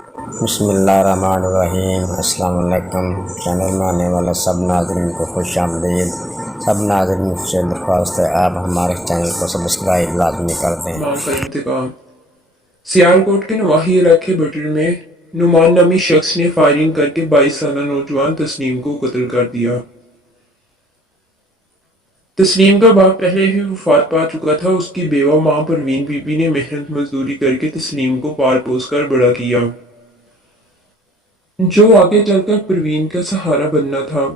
بسم اللہ الرحمن الرحیم۔ السلام علیکم۔ چینل میں آنے والے سب ناظرین کو خوش آمدید۔ سب ناظرین سے درخواست ہے آپ ہمارے چینل کو سبسکرائب لازمی کر دیں۔ ماں کا انتقام۔ سیالکوٹ کے نواحی علاقے بٹر میں نعمان نامی شخص نے فائرنگ کر کے 22 سالہ نوجوان تسنیم کو قتل کر دیا۔ تسنیم کا باپ پہلے ہی وفات پا چکا تھا۔ اس کی بیوہ ماں پروین بی بی نے محنت مزدوری کر کے تسنیم کو پال پوس کر بڑا کیا، جو آگے چل کر پروین کا سہارا بننا تھا،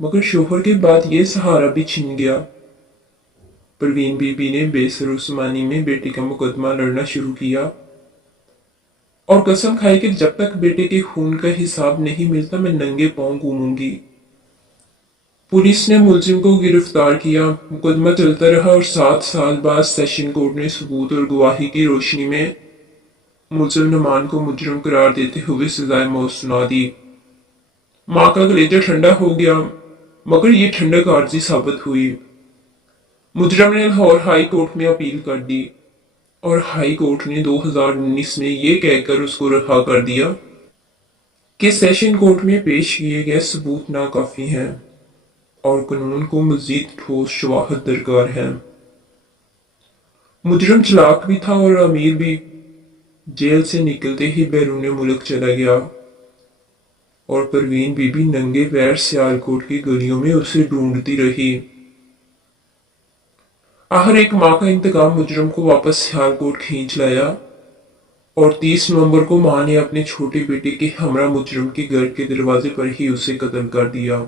مگر شوہر کے بعد یہ سہارا بھی چھن گیا۔ پروین بی بی نے بے سر عثمانی میں بیٹے کا مقدمہ لڑنا شروع کیا اور قسم کھائی کہ جب تک بیٹے کے خون کا حساب نہیں ملتا میں ننگے پاؤں گھوموں گی۔ پولیس نے ملزم کو گرفتار کیا، مقدمہ چلتا رہا اور 7 سال بعد سیشن کورٹ نے ثبوت اور گواہی کی روشنی میں ملزم نعمان کو مجرم قرار دیتے ہوئے سزائے موت سنا دی۔ ماں کا کلیجہ ٹھنڈا ہو گیا، مگر یہ ٹھنڈک عارضی ثابت ہوئی۔ مجرم نے لاہور ہائی کورٹ میں اپیل کر دی اور ہائی کورٹ نے 2019 میں یہ کہہ کر اس کو رہا کر دیا کہ سیشن کورٹ میں پیش کیے گئے ثبوت ناکافی ہیں اور قانون کو مزید ٹھوس شواہد درکار ہے۔ مجرم چلاک بھی تھا اور امیر بھی۔ جیل سے نکلتے ہی بیرون ملک چلا گیا اور پروین بی بی ننگے پیر سیالکوٹ کی گلیوں میں اسے ڈھونڈتی رہی۔ آخر ایک ماں کا انتقام مجرم کو واپس سیالکوٹ کھینچ لایا اور 30 نومبر کو ماں نے اپنے چھوٹے بیٹے کے ہمراہ مجرم کے گھر کے دروازے پر ہی اسے قتل کر دیا۔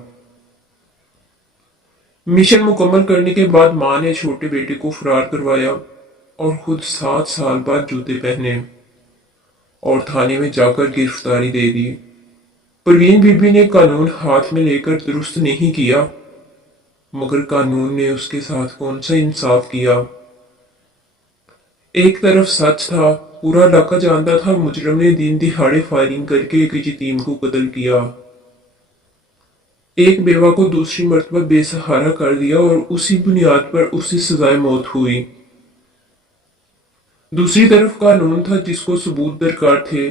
مشن مکمل کرنے کے بعد ماں نے چھوٹے بیٹے کو فرار کروایا اور خود 7 سال بعد جوتے پہنے اور تھانے میں جا کر گرفتاری دے دی۔ پروین بی بی نے قانون ہاتھ میں لے کر درست نہیں کیا، مگر قانون نے اس کے ساتھ کون سا انصاف کیا۔ ایک طرف سچ تھا، پورا علاقہ جانتا تھا مجرم نے دن دہاڑے فائرنگ کر کے ایک یتیم کو قتل کیا، ایک بیوہ کو دوسری مرتبہ بے سہارا کر دیا اور اسی بنیاد پر اسے سزائے موت ہوئی۔ دوسری طرف قانون تھا جس کو ثبوت درکار تھے۔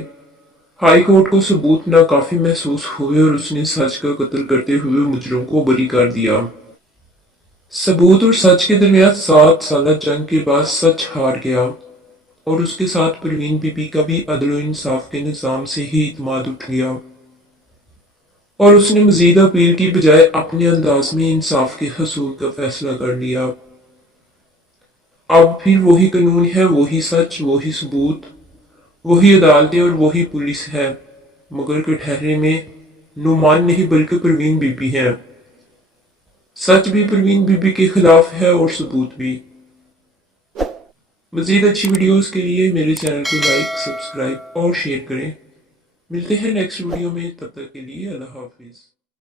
ہائی کورٹ کو ثبوت ناکافی محسوس ہوئے اور اس نے سچ کا قتل کرتے ہوئے مجرم کو بری کر دیا۔ ثبوت اور سچ کے درمیان 7 سالہ جنگ کے بعد سچ ہار گیا اور اس کے ساتھ پروین بی بی کا بھی عدل و انصاف کے نظام سے ہی اعتماد اٹھ گیا اور اس نے مزید اپیل کی بجائے اپنے انداز میں انصاف کے حصول کا فیصلہ کر لیا۔ اب پھر وہی قانون ہے، وہی سچ، وہی ثبوت، وہی عدالتیں اور وہی پولیس ہے، مگر کٹہرے میں نعمان نہیں بلکہ پروین بی بی ہے۔ سچ بھی پروین بی بی کے خلاف ہے اور ثبوت بھی۔ مزید اچھی ویڈیوز کے لیے میرے چینل کو لائک، سبسکرائب اور شیئر کریں۔ ملتے ہیں نیکسٹ ویڈیو میں، تب تک کے لیے اللہ حافظ۔